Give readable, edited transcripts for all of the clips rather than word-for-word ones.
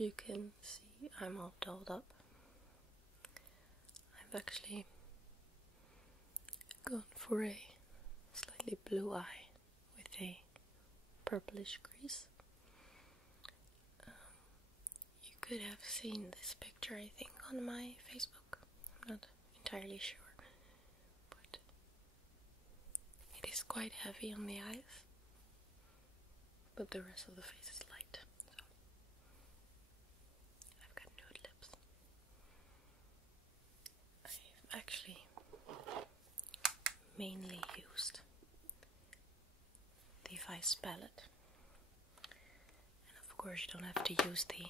you can see, I'm all dolled up. I've actually gone for a slightly blue eye with a purplish crease. You could have seen this picture, I think, on my Facebook. I'm not entirely sure, but it is quite heavy on the eyes, but the rest of the face is light. So I've got nude lips. I've actually mainly used the Vice palette, and of course you don't have to use the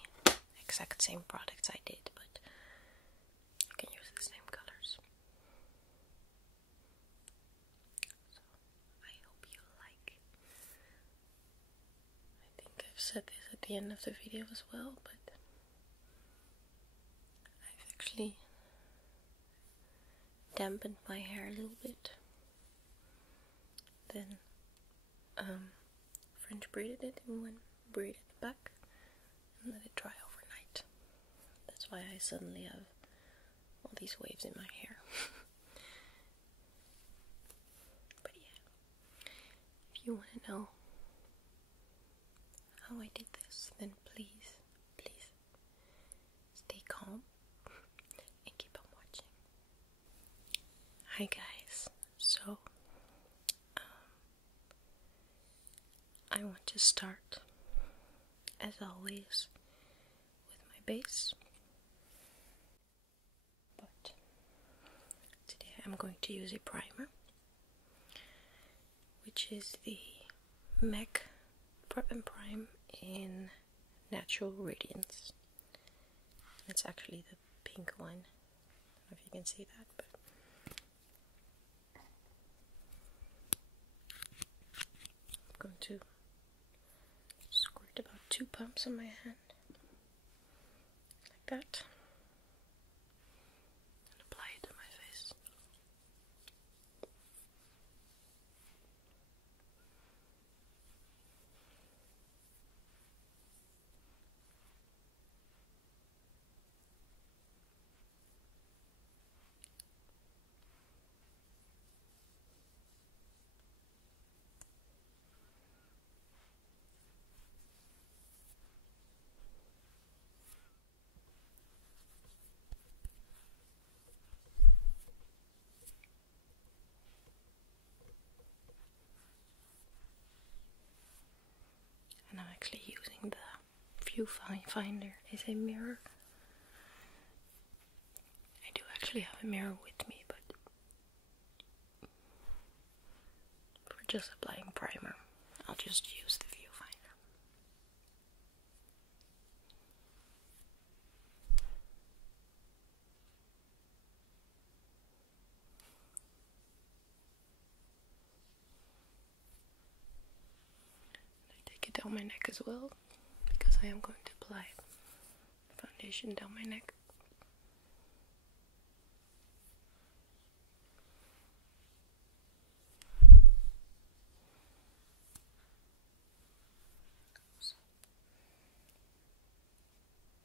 exact same products I did, but you can use the same colors. So I hope you like. I think I've said this at the end of the video as well, but I've actually dampened my hair a little bit, then French braided it and then braided it back and let it dry overnight. That's why I suddenly have all these waves in my hair. But yeah, if you want to know how I did this, then please stay calm and keep on watching. Hi guys, so I want to start, as always, with my base, but today I'm going to use a primer, which is the MAC Prep and Prime in Natural Radiance. It's actually the pink one. I don't know if you can see that, but I'm going to squirt about 2 pumps on my hand, like that, and apply it to my face. And I'm actually using the viewfinder as a mirror. I do actually have a mirror with me, but for just applying primer, I'll just use the viewfinder. I take it down my neck as well, because I am going to apply foundation down my neck. So,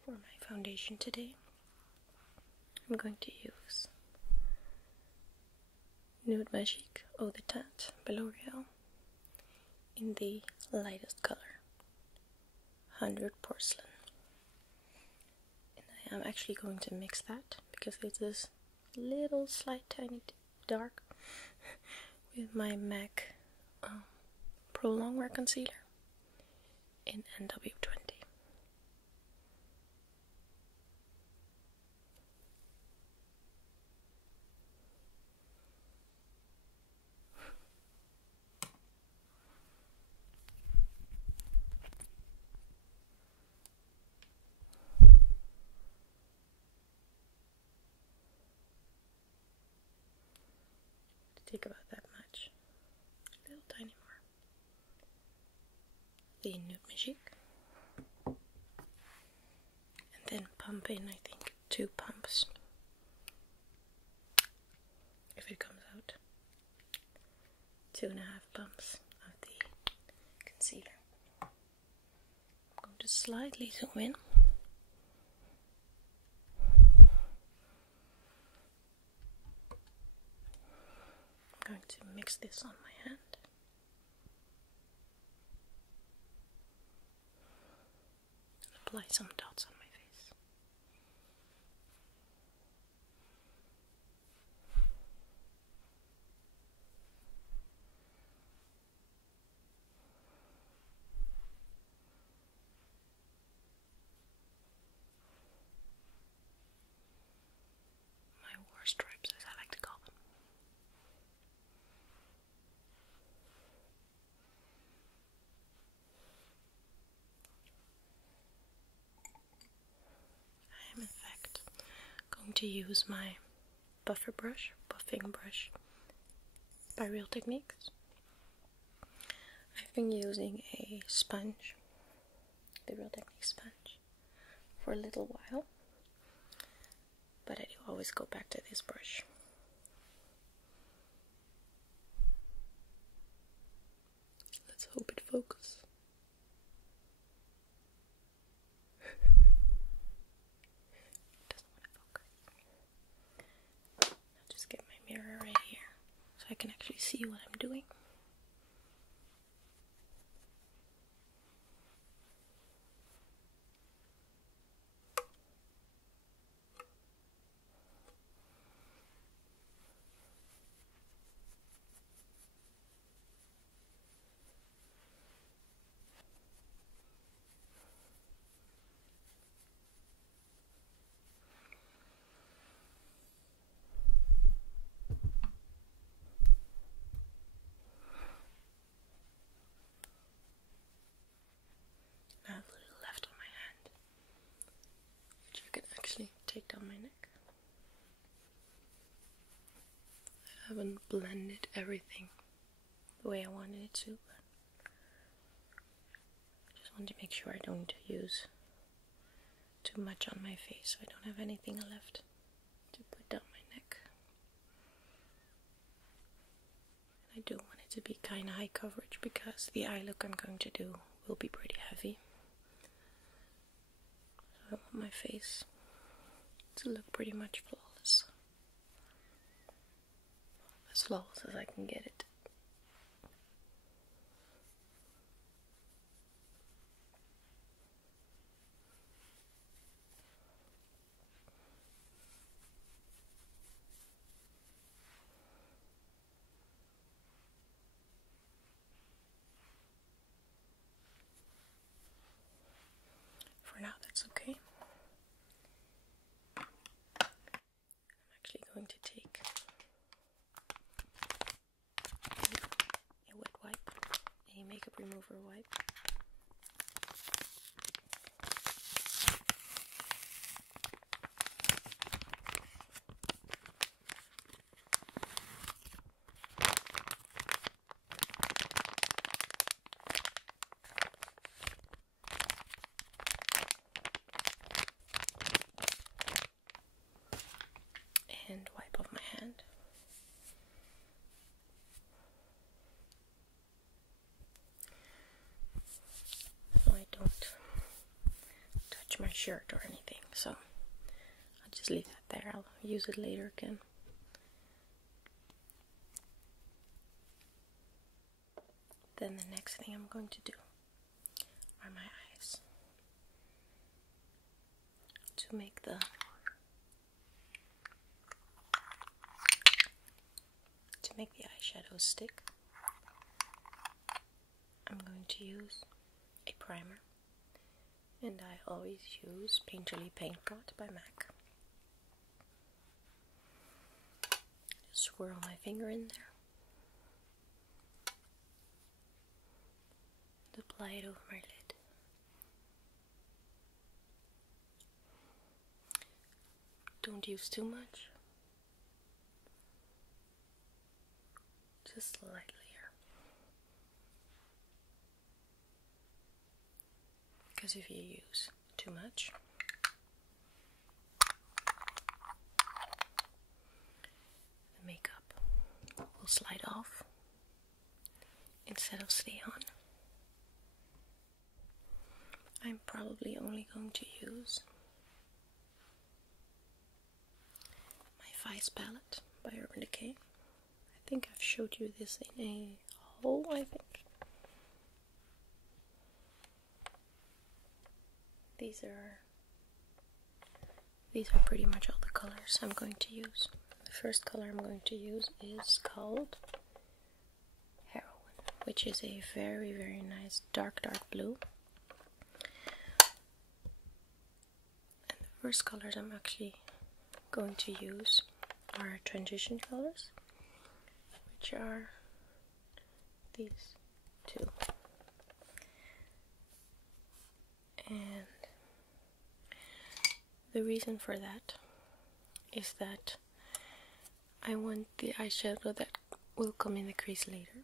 for my foundation today, I'm going to use Nude Magique Eau de Teinte by L'Oreal in the lightest color, 100 Porcelain. And I am actually going to mix that, because it is a little slight tiny dark, with my MAC Pro Longwear Concealer in NW20. Take about that much, a little tiny more. The Nude Magique, and then pump in, I think, 2 pumps, if it comes out, 2.5 pumps of the concealer. I'm going to slightly zoom in mix this on my hand. Apply some dots on my face. My war stripes, as I like to call them. I am in fact going to use my buffing brush by Real Techniques. I've been using a sponge, the Real Techniques sponge, for a little while, but I do always go back to this brush. Let's hope it focuses. Doesn't want to focus. I'll just get my mirror right here so I can actually see what I'm doing. I have a little left on my hand, which you can actually take down my neck. I haven't blended everything the way I wanted it to, but I just want to make sure I don't use too much on my face so I don't have anything left to put down my neck. And I do want it to be kind of high coverage because the eye look I'm going to do will be pretty heavy. So I want my face to look pretty much flawless. As flawless as I can get it. For now, that's okay. I'm actually going to take a wet wipe, a makeup remover wipe. And wipe off my hand. So I don't touch my shirt or anything, so I'll just leave that there. I'll use it later again. Then the next thing I'm going to do are my eyes. To make the eyeshadow stick, I'm going to use a primer, and I always use Painterly Paint Pot by MAC. Just swirl my finger in there, and apply it over my lid. Don't use too much. Just lightly here. Because if you use too much, the makeup will slide off instead of stay on. I'm probably only going to use my Vice palette by Urban Decay. I think I've showed you this in a haul, I think. These are pretty much all the colors I'm going to use. The first color I'm going to use is called Heroin, which is a very, very nice dark blue. And the first colors I'm actually going to use are transition colors, which are these two. And the reason for that is that I want the eyeshadow that will come in the crease later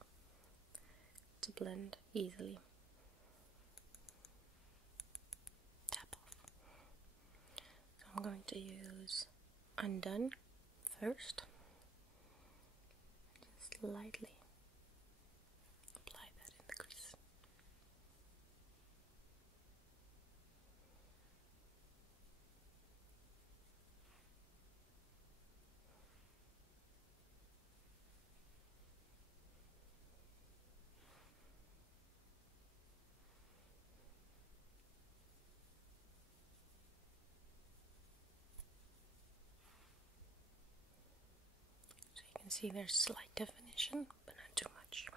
to blend easily. Tap off. So I'm going to use Undone first. Just lightly apply that in the crease. So you can see there's slight definition, but not too much.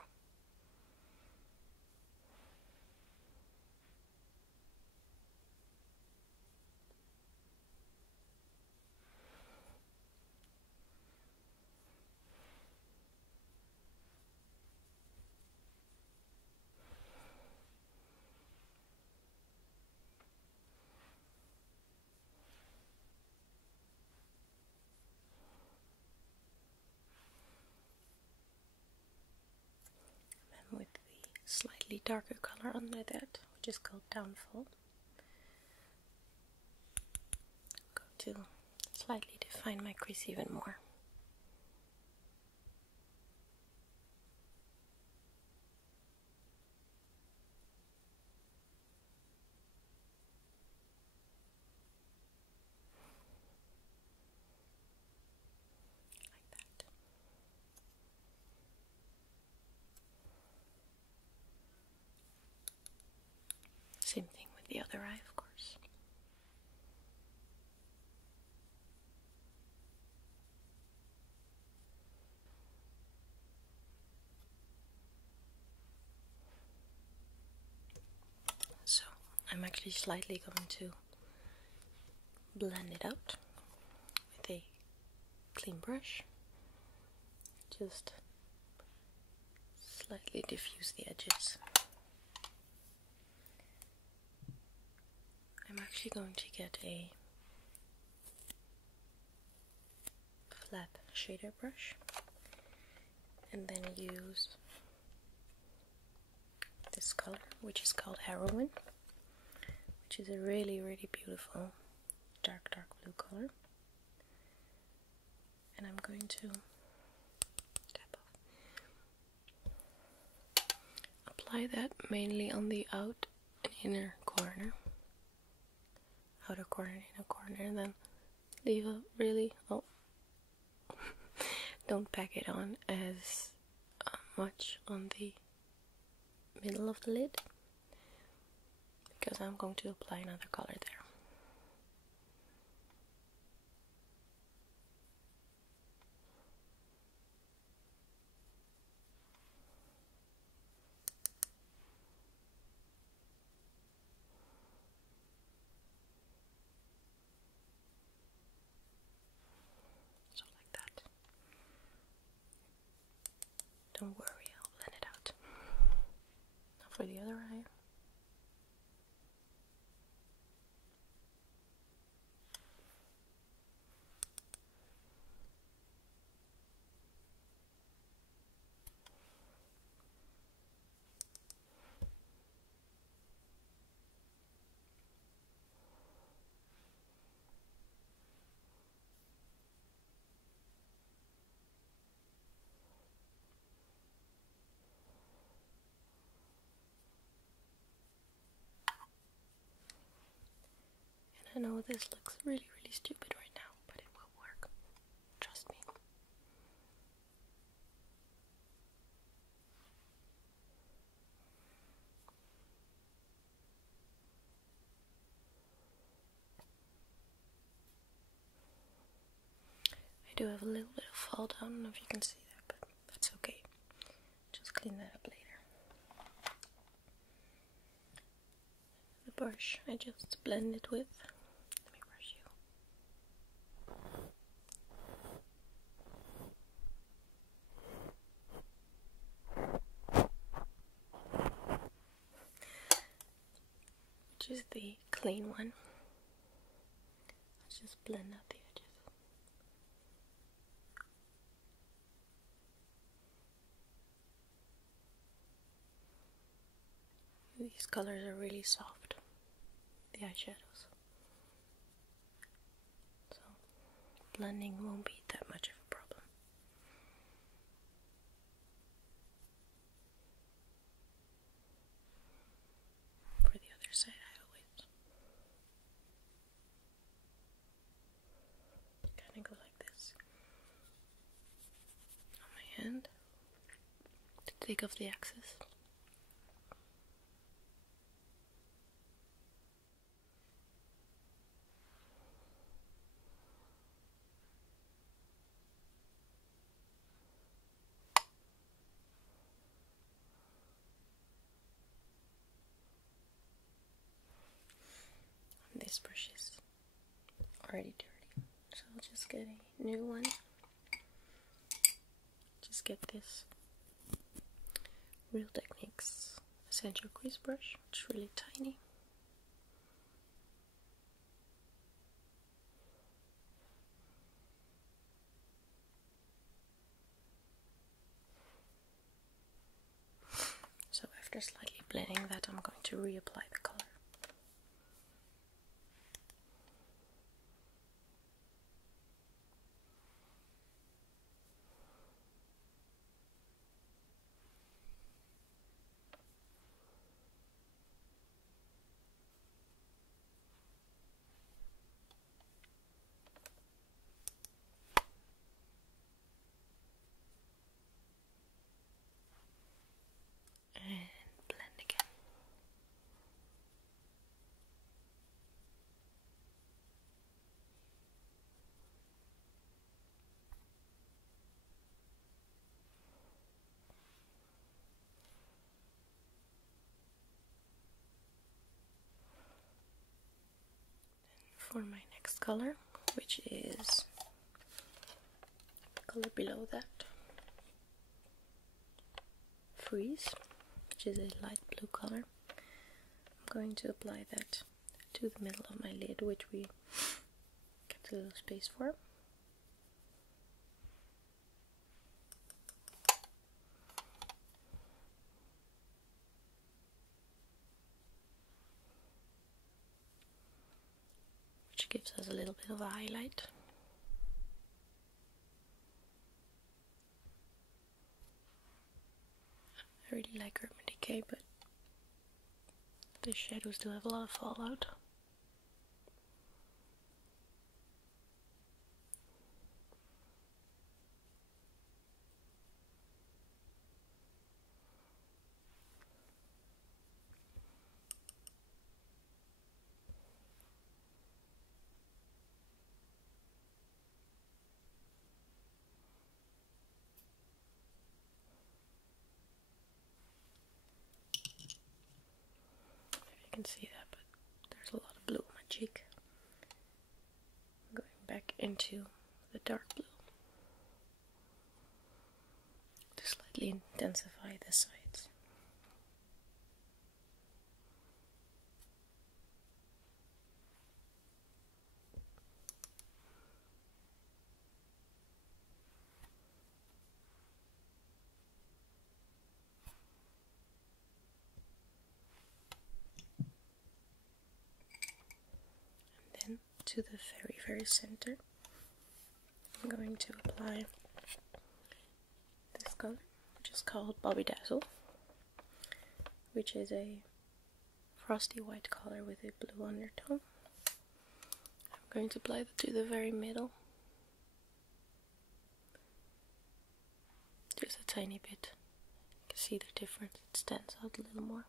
With the slightly darker color under that, which is called Downfall, I'm going to slightly define my crease even more. Like that. Same thing with the other eye, of course. So I'm actually slightly going to blend it out with a clean brush. Just slightly diffuse the edges. I'm actually going to get a flat shader brush and then use this color, which is called Heroin, which is a really, really beautiful dark blue color. And I'm going to tap off. Apply that mainly on the out and inner corner. Outer corner, inner corner, and then leave a really, don't pack it on as much on the middle of the lid, because I'm going to apply another color there. So like that. Don't worry, I'll blend it out. Now for the other eye. I know this looks really, really stupid right now, but it will work. Trust me. do have a little bit of fall down. I don't know if you can see that, but that's okay. Just clean that up later. The brush I just blended with. Let me brush you. Which is the clean one. Let's just blend out the edges. These colors are really soft, the eyeshadows, so blending won't be that much of a problem. For the other side, I always kind of go like this on my hand to take off the excess. This brush is already dirty, so I'll just get a new one. Just get this Real Techniques Essential Crease brush, which is really tiny. So after slightly blending that, I'm going to reapply the color. For my next color, which is the color below that, Freeze, which is a light blue color, I'm going to apply that to the middle of my lid, which we kept a little space for. Which gives us a little bit of a highlight. I really like Urban Decay, but the shadows do have a lot of fallout. You can see that, but there's a lot of blue on my cheek. I'm going back into the dark blue to slightly intensify the sides. To the very, very center, I'm going to apply this color, which is called Bobby Dazzle, which is a frosty white color with a blue undertone. I'm going to apply it to the very middle, just a tiny bit. You can see the difference, it stands out a little more.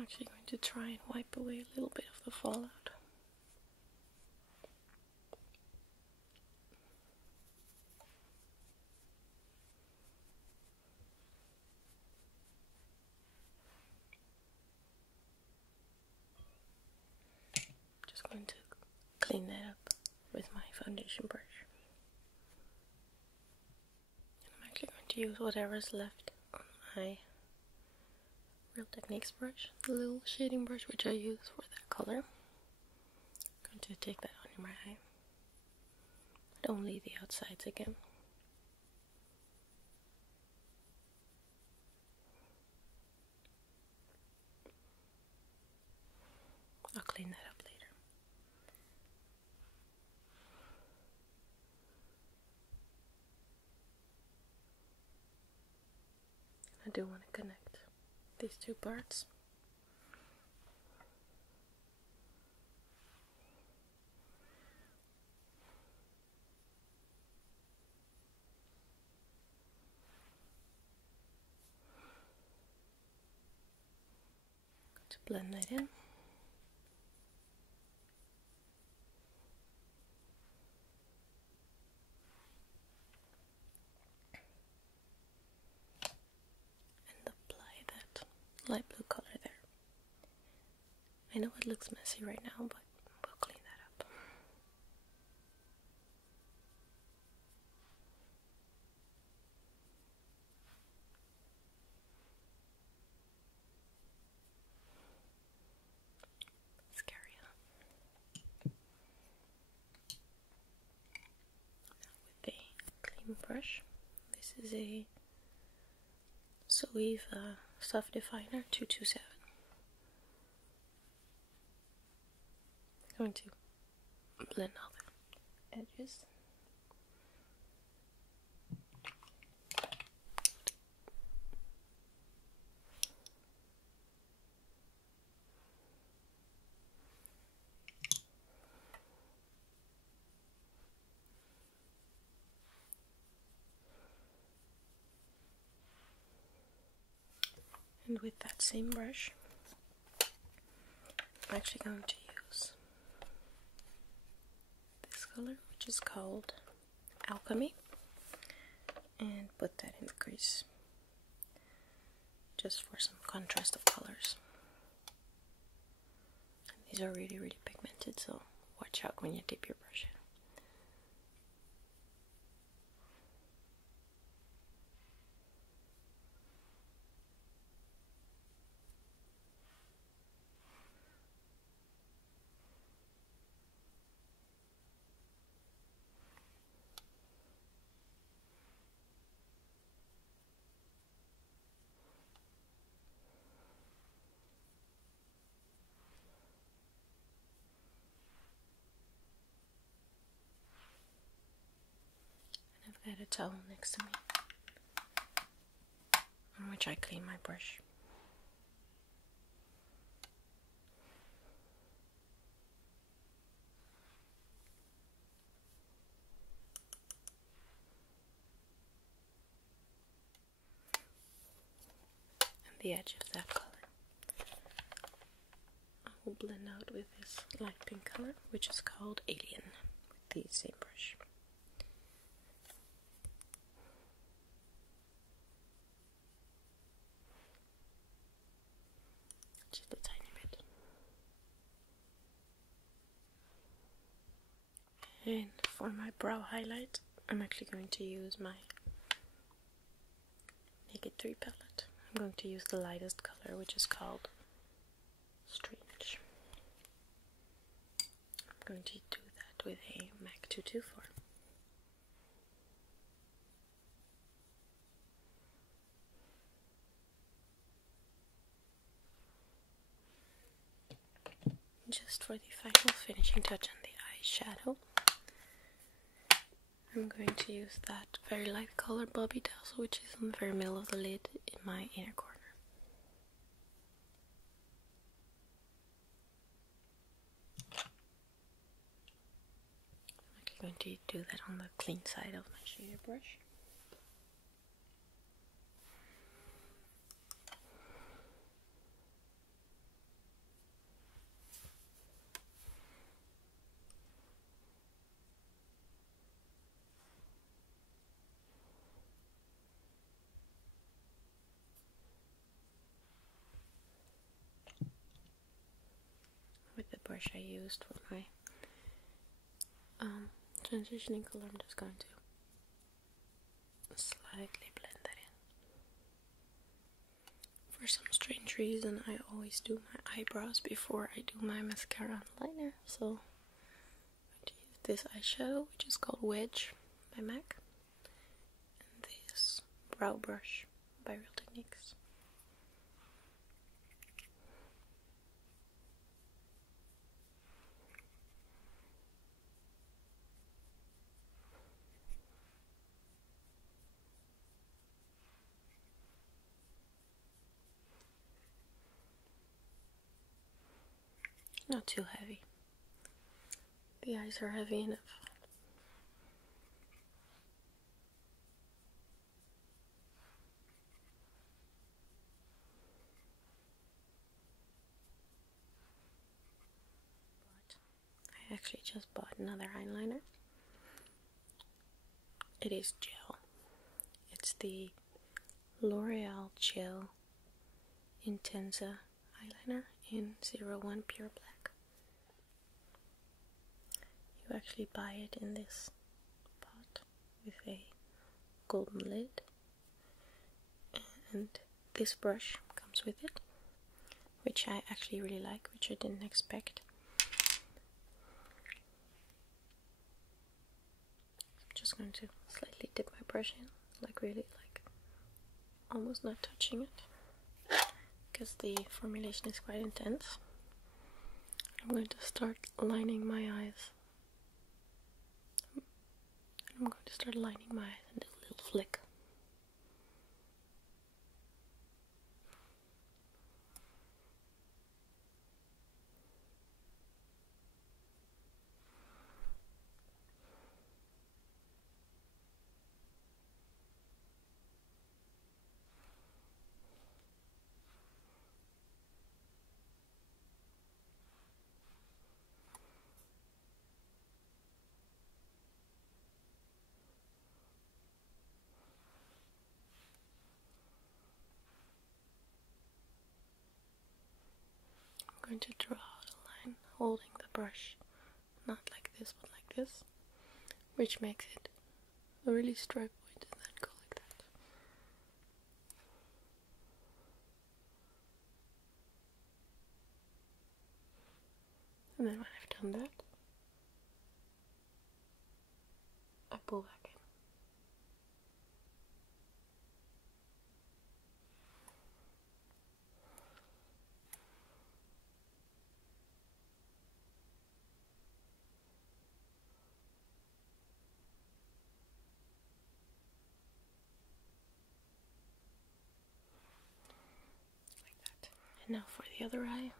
I'm actually going to try and wipe away a little bit of the fallout. Just going to clean that up with my foundation brush. And I'm actually going to use whatever's left on my Real Techniques brush, the little shading brush which I use for that color. I'm going to take that on my eye, but only the outsides again. I'll clean that up later. I do want to connect these two parts. To blend that in. And apply that light blue color there. I know it looks messy right now, but we'll clean that up. Scary, huh? Now with a clean brush, this is a Soeve Soft Definer 227. I'm going to blend all the edges. And with that same brush, I'm actually going to use this color, which is called Alchemy, and put that in the crease, just for some contrast of colors. And these are really, really pigmented, so watch out when you dip your brush in. I've got a towel next to me on which I clean my brush. And the edge of that color I will blend out with this light pink color, which is called Alien, with the same brush. Just a tiny bit. And for my brow highlight, I'm actually going to use my Naked 3 palette. I'm going to use the lightest color, which is called Strange. I'm going to do that with a MAC 224. Just for the final finishing touch on the eyeshadow, I'm going to use that very light color Bobby Dazzle, which is in the very middle of the lid in my inner corner. I'm actually going to do that on the clean side of my shader brush. brush I used for my transitioning color. I'm just going to slightly blend that in. For some strange reason, I always do my eyebrows before I do my mascara and liner, so I'm going to use this eyeshadow, which is called Wedge by MAC, and this brow brush by Real Techniques. Not too heavy. The eyes are heavy enough. I actually just bought another eyeliner. It is gel. It's the L'Oreal Gel Intensa eyeliner in 01 Pure Black. You actually buy it in this pot with a golden lid, and this brush comes with it, which I actually really like, which I didn't expect. I'm just going to slightly dip my brush in, really almost not touching it, because the formulation is quite intense. I'm going to start lining my eyes. I'm going to start lining my eyes and do a little flick. I'm going to draw out a line holding the brush, not like this but like this, which makes it a really straight point, and then go like that. And then when I've done that, I pull back in. And now for the other eye.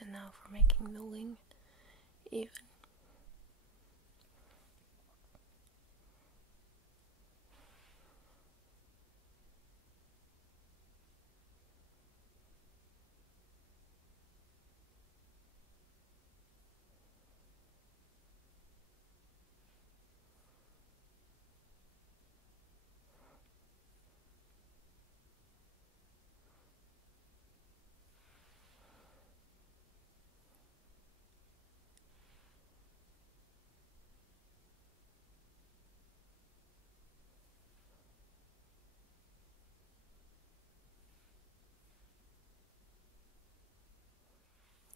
And now for making the wing even.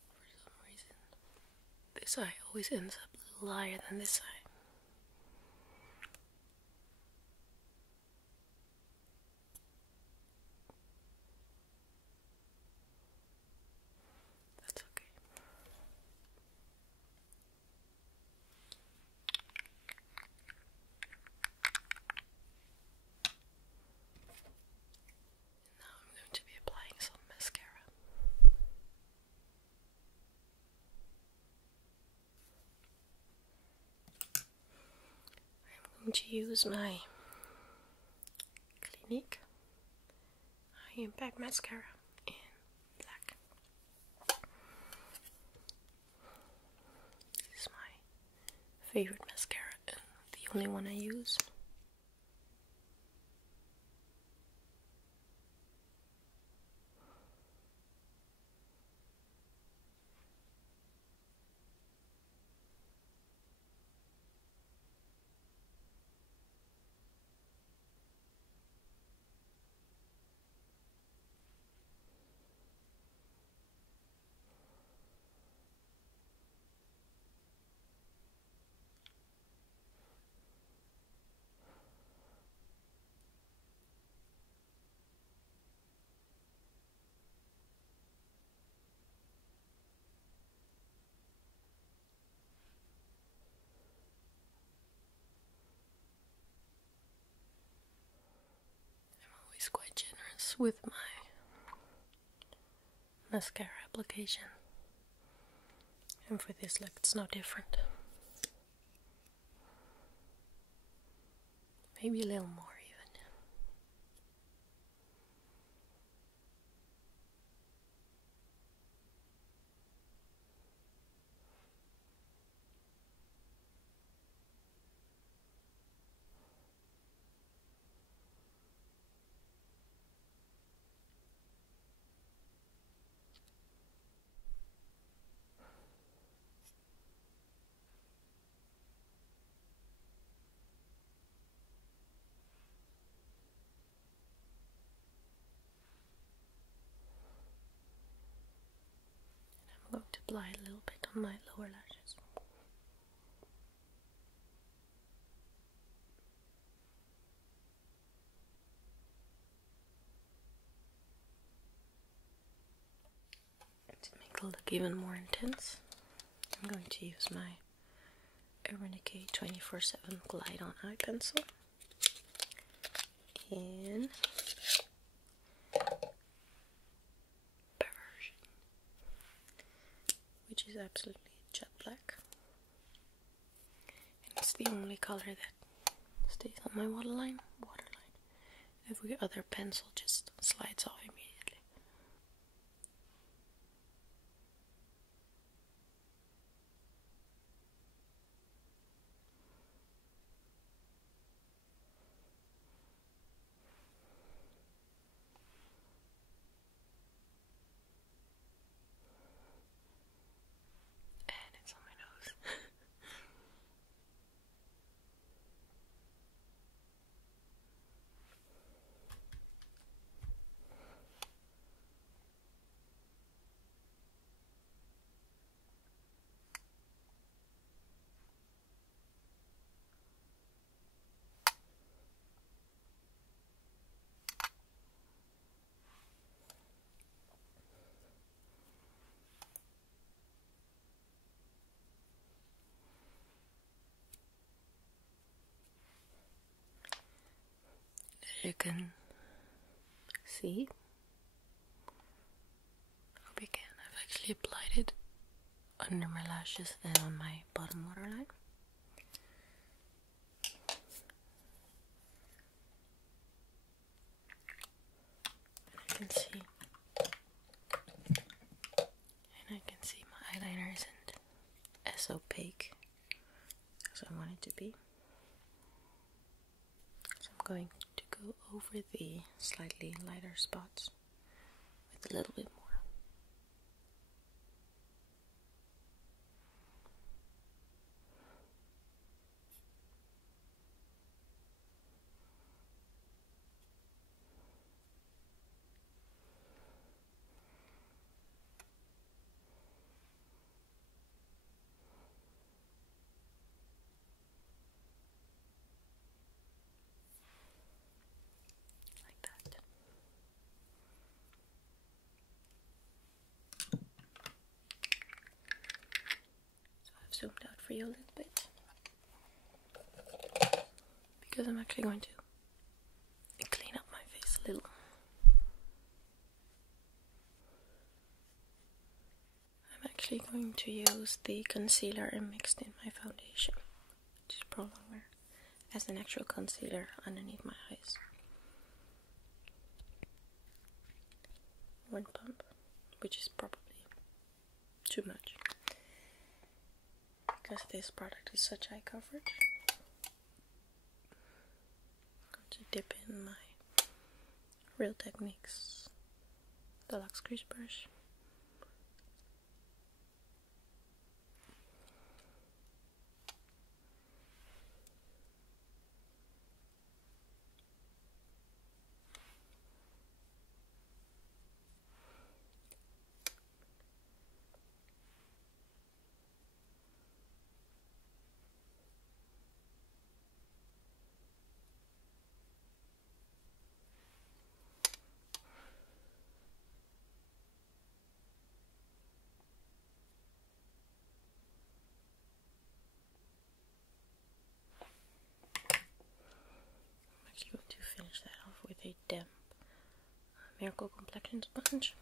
For some reason, this eye always ends up a little higher than this eye. going to use my Clinique High Impact Mascara in black. This is my favorite mascara and the only one I use. Always quite generous with my mascara application, and for this look it's no different. Maybe a little more even. I'm going to apply a little bit on my lower lashes. To make the look even more intense, I'm going to use my Ayla 24/7 Glide On Eye Pencil in Perversion, which is absolutely jet black. And it's the only color that stays on my waterline. Every other pencil just slides off immediately. And it's on my nose. As you can see, hope you can, I've actually applied it under my lashes and on my bottom waterline. I can see my eyeliner isn't as opaque as I want it to be. So I'm going to go over the slightly lighter spots with a little bit more. Zoomed out for you a little bit because I'm actually going to clean up my face a little. I'm actually going to use the concealer I mixed in my foundation, which is Pro Longwear, as an actual concealer underneath my eyes. One pump, which is probably too much because this product is such high coverage. I'm going to dip in my Real Techniques Deluxe Crease Brush. I'm going to finish that off with a damp Miracle Complexion Sponge.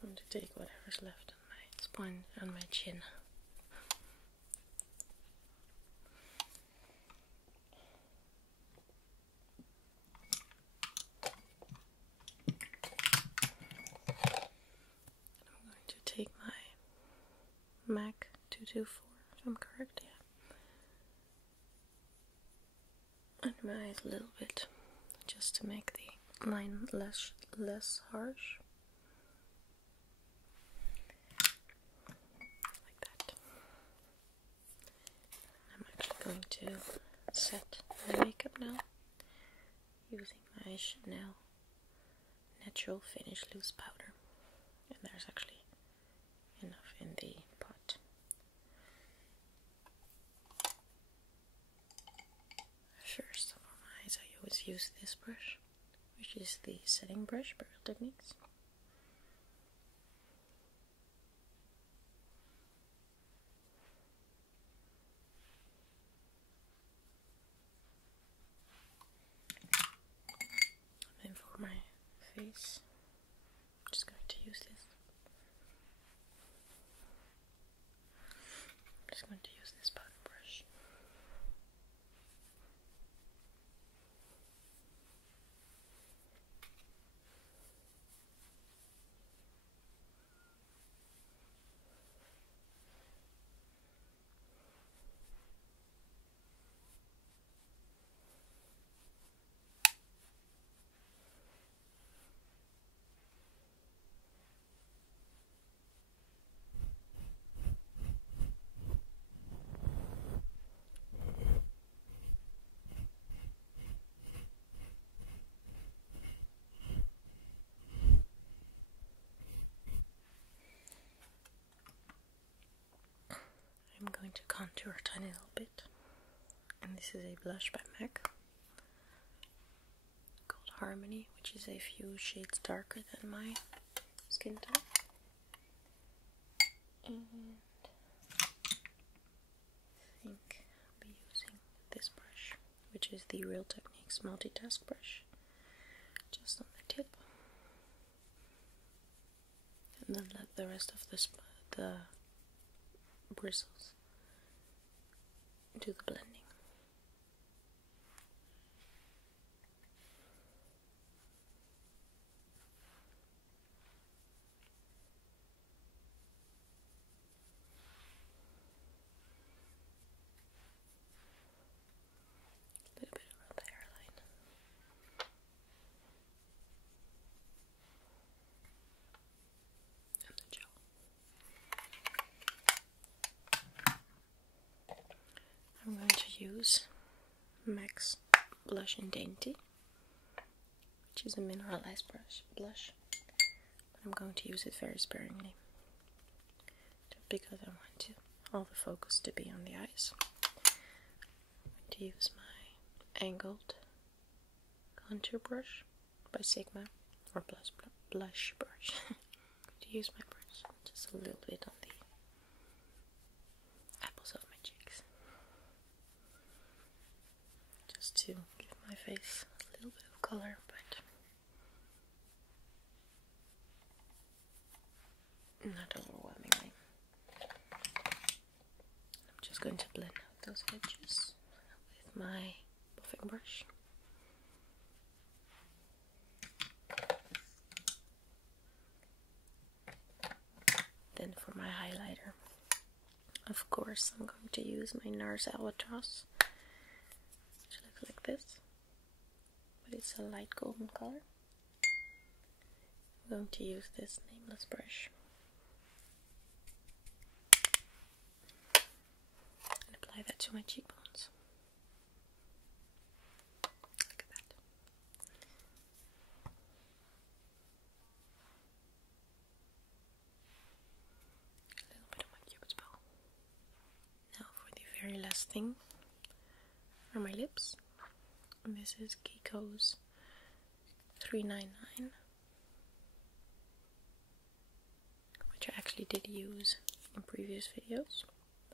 I'm going to take whatever's left on my spine and my chin. I'm going to take my MAC 224, if I'm correct, yeah, under my eyes a little bit, just to make the line less harsh. Like that. I'm actually going to set my makeup now using my Chanel Natural Finish Loose Powder. And there's actually enough in the pot. First, for my eyes, I always use this brush, which is the setting brush by Real Techniques. And for my face, I'm just going to use this. I'm just going to use this powder brush. I'm going to contour a tiny little bit, and this is a blush by MAC called Harmony, which is a few shades darker than my skin tone. And I think I'll be using this brush, which is the Real Techniques Multitask Brush, just on the tip, and then let the rest of the bristles do the blending. A little bit around the hairline. And the jaw. I'm going to use MAC's Blush and Dainty, which is a mineralized blush, but I'm going to use it very sparingly because I want all the focus to be on the eyes. to use my angled contour brush by Sigma, or blush brush. To use my brush just a little bit on the apples of my cheeks, just to give my face a little bit of color, but not overwhelmingly. I'm just going to blend out those edges with my buffing brush. Then for my highlighter, of course, I'm going to use my NARS Albatross, which looks like this, but it's a light golden color. I'm going to use this nameless brush and apply that to my cheekbones. Look at that. A little bit of my cupid's bow. Now for the very last thing are my lips. And this is Kiko's 399, which I actually did use in previous videos.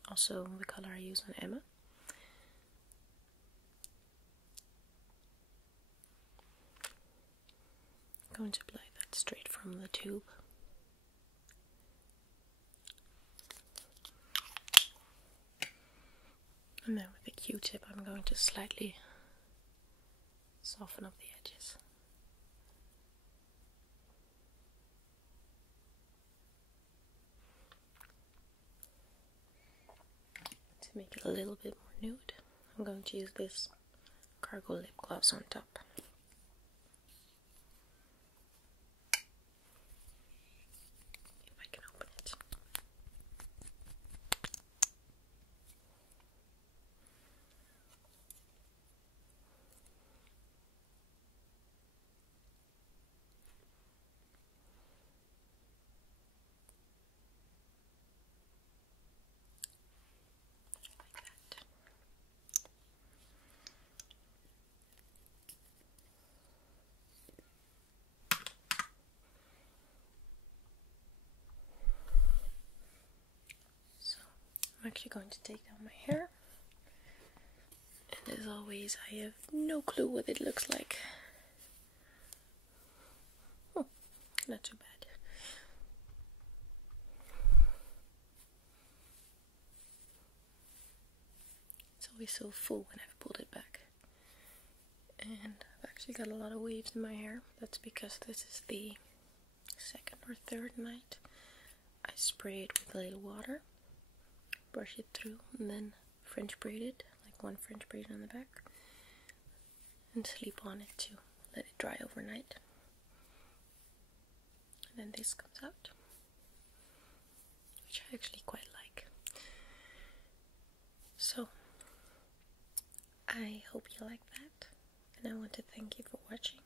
Also the color I use on Emma. I'm going to apply that straight from the tube. And then with the Q-tip I'm going to slightly soften up the edges. To make it a little bit more nude, I'm going to use this cargo lip gloss on top. If I can open it. I'm actually going to take down my hair, and as always I have no clue what it looks like. Oh, not too bad. It's always so full when I've pulled it back, and I've actually got a lot of waves in my hair. That's because this is the second or third night I sprayed with a little water, brush it through, and then French braid it, like one French braid on the back, and sleep on it to let it dry overnight. And then this comes out, which I actually quite like. So I hope you like that, and I want to thank you for watching.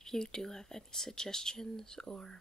If you do have any suggestions or